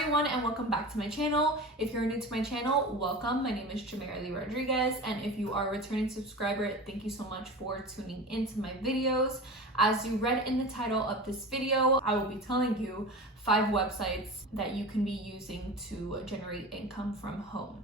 everyone, and welcome back to my channel. If you're new to my channel, welcome. My name is Jameira Rodriguez, and if you are a returning subscriber, thank you so much for tuning into my videos. As you read in the title of this video, I will be telling you 5 websites that you can be using to generate income from home.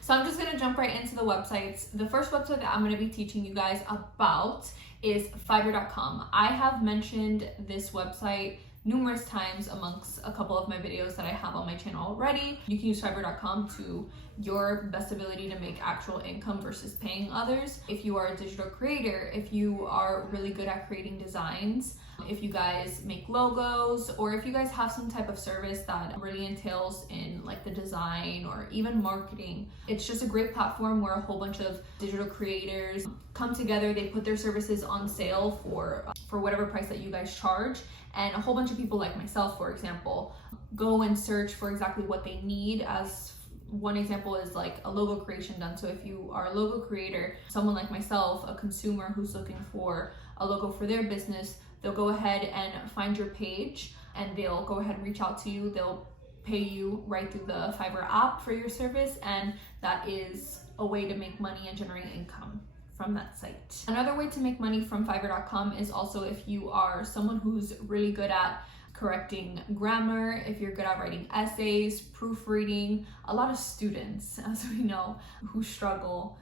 So I'm just gonna jump right into the websites. The first website that I'm gonna be teaching you guys about is Fiverr.com. I have mentioned this website numerous times amongst a couple of my videos that I have on my channel already. You can use Fiverr.com to your best ability to make actual income versus paying others. If you are a digital creator, if you are really good at creating designs, if you guys make logos, or if you guys have some type of service that really entails in like the design or even marketing, it's just a great platform where a whole bunch of digital creators come together. They put their services on sale for whatever price that you guys charge. And a whole bunch of people like myself, for example, go and search for exactly what they need. As one example is like a logo creation done. So if you are a logo creator, someone like myself, a consumer who's looking for a logo for their business, they'll go ahead and find your page and they'll go ahead and reach out to you. They'll pay you right through the Fiverr app for your service, and that is a way to make money and generate income from that site. Another way to make money from Fiverr.com is also if you are someone who's really good at correcting grammar, if you're good at writing essays, proofreading. A lot of students, as we know, who struggle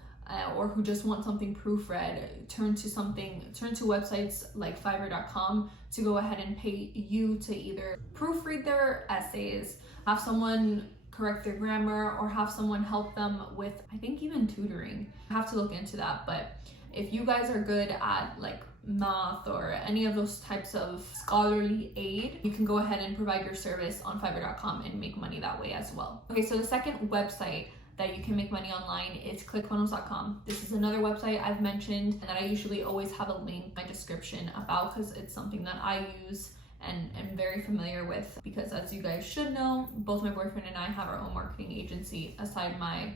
or who just want something proofread, turn to websites like Fiverr.com to go ahead and pay you to either proofread their essays, have someone correct their grammar, or have someone help them with, I think, even tutoring. I have to look into that. But if you guys are good at like math or any of those types of scholarly aid, you can go ahead and provide your service on Fiverr.com and make money that way as well. Okay, so the second website that you can make money online is ClickFunnels.com. This is another website I've mentioned and that I usually always have a link in my description about, because it's something that I use and am very familiar with, because as you guys should know, both my boyfriend and I have our own marketing agency aside my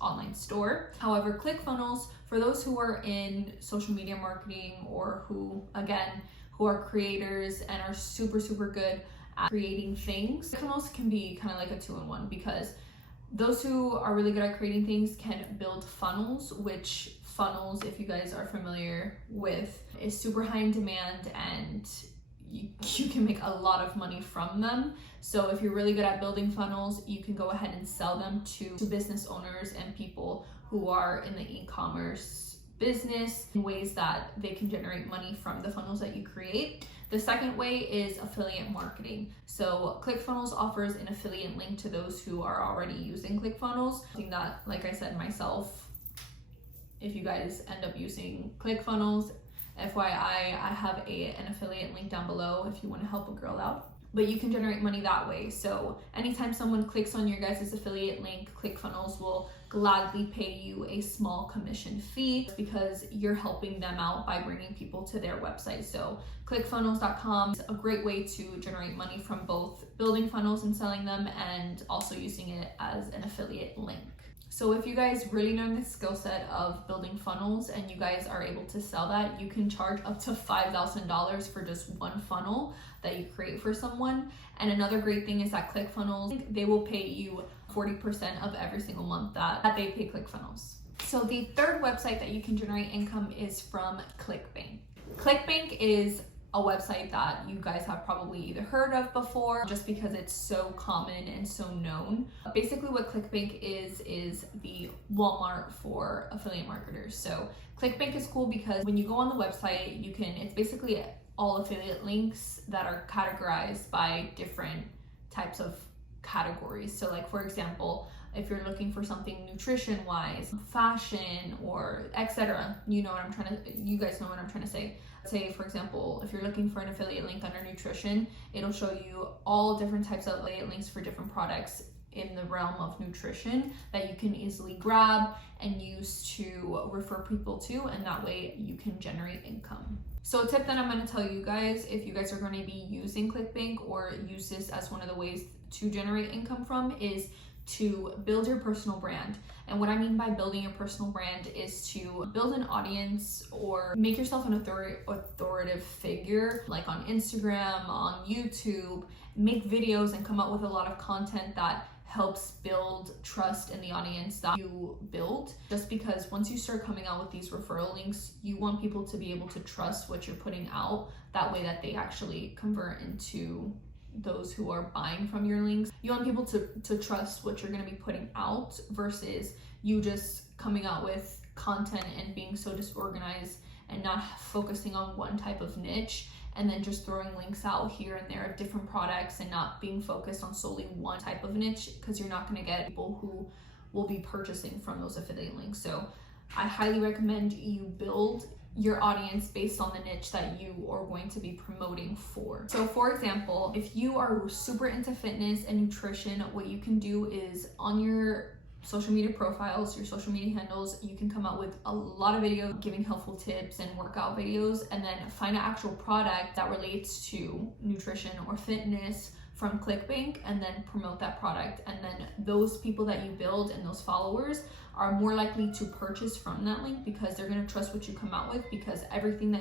online store. However, ClickFunnels, for those who are in social media marketing or who are creators and are super good at creating things, ClickFunnels can be kind of like a 2-in-1, because those who are really good at creating things can build funnels, which funnels, if you guys are familiar with, is super high in demand, and you can make a lot of money from them. So if you're really good at building funnels, you can go ahead and sell them to business owners and people who are in the e-commerce business in ways that they can generate money from the funnels that you create. The second way is affiliate marketing. So ClickFunnels offers an affiliate link to those who are already using ClickFunnels. I think that, like I said myself, if you guys end up using ClickFunnels, FYI, I have an affiliate link down below if you want to help a girl out. But you can generate money that way. So anytime someone clicks on your guys' affiliate link, ClickFunnels will gladly pay you a small commission fee because you're helping them out by bringing people to their website. So ClickFunnels.com is a great way to generate money from both building funnels and selling them, and also using it as an affiliate link. So if you guys really learn the skill set of building funnels and you guys are able to sell that, you can charge up to $5,000 for just one funnel that you create for someone. And another great thing is that ClickFunnels, they will pay you 40% of every single month that they pay ClickFunnels. So the third website that you can generate income is from Clickbank. Clickbank is a website that you guys have probably either heard of before, just because it's so common and so known. Basically what Clickbank is the Walmart for affiliate marketers. So Clickbank is cool because when you go on the website, it's basically all affiliate links that are categorized by different types of categories. So like, for example, if you're looking for something nutrition wise, fashion, or etc., you guys know what I'm trying to say. Say, for example, if you're looking for an affiliate link under nutrition, it'll show you all different types of affiliate links for different products in the realm of nutrition that you can easily grab and use to refer people to, and that way you can generate income. So a tip that I'm going to tell you guys, if you guys are going to be using Clickbank or use this as one of the ways to generate income from, is to build your personal brand. And what I mean by building your personal brand is to build an audience or make yourself an authoritative figure, like on Instagram, on YouTube, make videos and come up with a lot of content that helps build trust in the audience that you build. Just because once you start coming out with these referral links, you want people to be able to trust what you're putting out. That way that they actually convert into those who are buying from your links. You want people to trust what you're going to be putting out versus you just coming out with content and being so disorganized and not focusing on one type of niche, and then just throwing links out here and there of different products and not being focused on solely one type of niche, because you're not going to get people who will be purchasing from those affiliate links. So I highly recommend you build your audience based on the niche that you are going to be promoting for. So for example, if you are super into fitness and nutrition, what you can do is on your social media profiles, your social media handles, you can come out with a lot of videos giving helpful tips and workout videos, and then find an actual product that relates to nutrition or fitness from Clickbank, and then promote that product. And then those people that you build and those followers are more likely to purchase from that link, because they're going to trust what you come out with, because everything that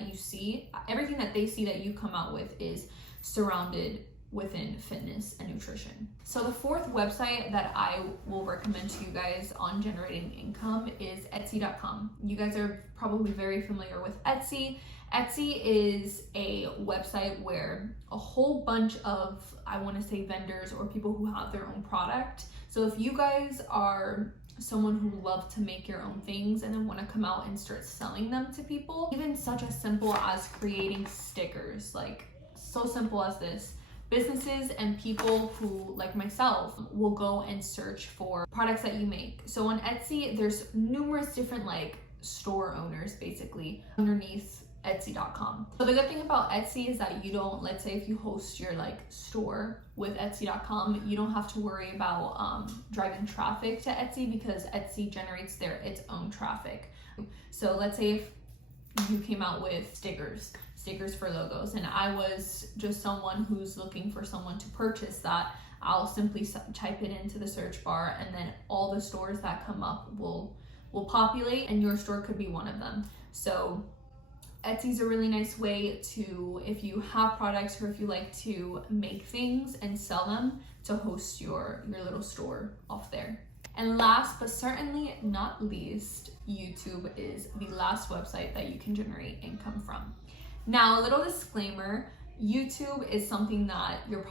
they see that you come out with is surrounded within fitness and nutrition. So the fourth website that I will recommend to you guys on generating income is Etsy.com. You guys are probably very familiar with Etsy. Etsy is a website where a whole bunch of, I want to say, vendors or people who have their own product. So if you guys are someone who love to make your own things and then want to come out and start selling them to people, even such as simple as creating stickers, like so simple as this. Businesses and people who, like myself, will go and search for products that you make. So on Etsy, there's numerous different store owners basically underneath Etsy.com. So the good thing about Etsy is that you don't, let's say if you host your store with Etsy.com, you don't have to worry about driving traffic to Etsy, because Etsy generates its own traffic. So let's say if you came out with stickers for logos, and I was just someone who's looking for someone to purchase that, I'll simply type it into the search bar, and then all the stores that come up will populate, and your store could be one of them. So Etsy's a really nice way to, if you have products or if you like to make things and sell them, to host your little store off there. And last but certainly not least, YouTube is the last website that you can generate income from. Now, a little disclaimer, YouTube is something that you're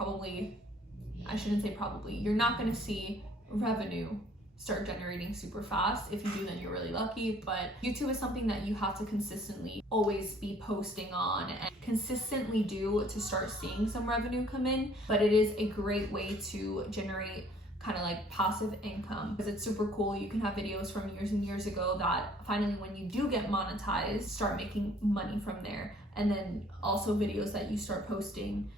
not going to see revenue start generating super fast. If you do, then you're really lucky. But YouTube is something that you have to consistently always be posting on and consistently do to start seeing some revenue come in. But it is a great way to generate kind of passive income, because it's super cool. You can have videos from years and years ago that finally, when you do get monetized, start making money from there. And then also videos that you start posting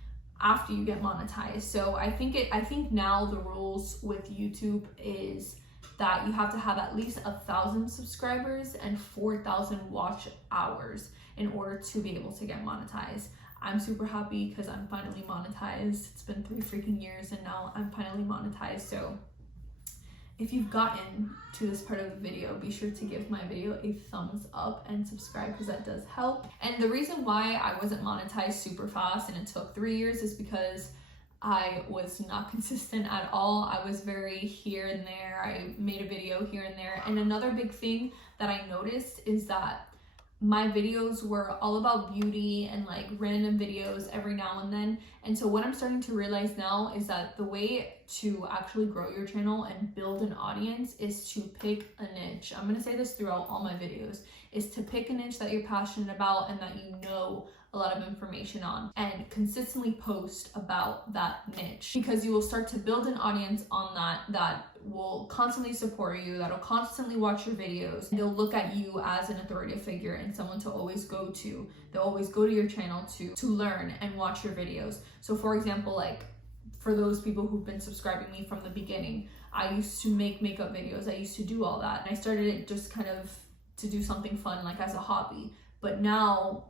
after you get monetized. So I think now the rules with YouTube is that you have to have at least 1,000 subscribers and 4,000 watch hours in order to be able to get monetized. I'm super happy because I'm finally monetized. It's been 3 freaking years and now I'm finally monetized. So if you've gotten to this part of the video, be sure to give my video a thumbs up and subscribe, because that does help. And the reason why I wasn't monetized super fast and it took 3 years is because I was not consistent at all. I was very here and there. I made a video here and there. And another big thing that I noticed is that my videos were all about beauty and random videos every now and then. And so what I'm starting to realize now is that the way to actually grow your channel and build an audience is to pick a niche. I'm gonna say this throughout all my videos, is to pick a niche that you're passionate about and that you know a lot of information on, and consistently post about that niche, because you will start to build an audience on that will constantly support you, that will constantly watch your videos, and they'll look at you as an authoritative figure and someone to always go to. They'll always go to your channel to learn and watch your videos. So for example, for those people who've been subscribing me from the beginning, I used to make makeup videos. I used to do all that, and I started it just kind of to do something fun, as a hobby. But now,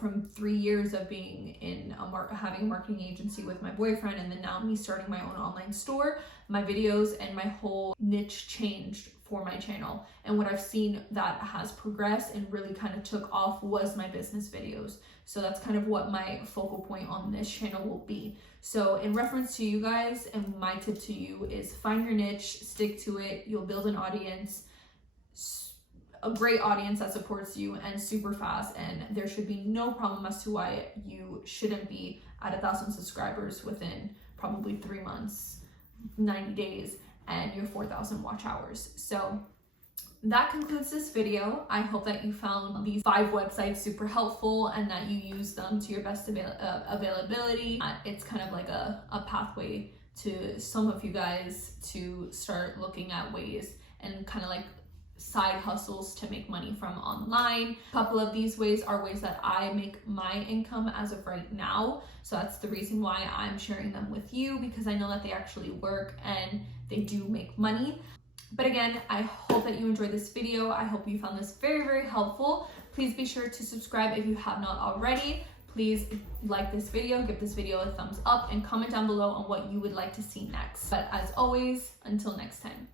from 3 years of being in having a marketing agency with my boyfriend, and then now me starting my own online store, my videos and my whole niche changed for my channel. And what I've seen that has progressed and really kind of took off was my business videos. So that's kind of what my focal point on this channel will be. So in reference to you guys, and my tip to you is find your niche, stick to it. You'll build an audience, a great audience that supports you, and super fast. And there should be no problem as to why you shouldn't be at 1,000 subscribers within probably 3 months, 90 days, and your 4,000 watch hours. So that concludes this video. I hope that you found these 5 websites super helpful and that you use them to your best availability. It's kind of like a pathway to some of you guys to start looking at ways and kind of like side hustles to make money from online. A couple of these ways are ways that I make my income as of right now. So that's the reason why I'm sharing them with you, because I know that they actually work and they do make money. But again, I hope that you enjoyed this video. I hope you found this very, very helpful. Please be sure to subscribe if you have not already. Please like this video, give this video a thumbs up, and comment down below on what you would like to see next. But as always, until next time.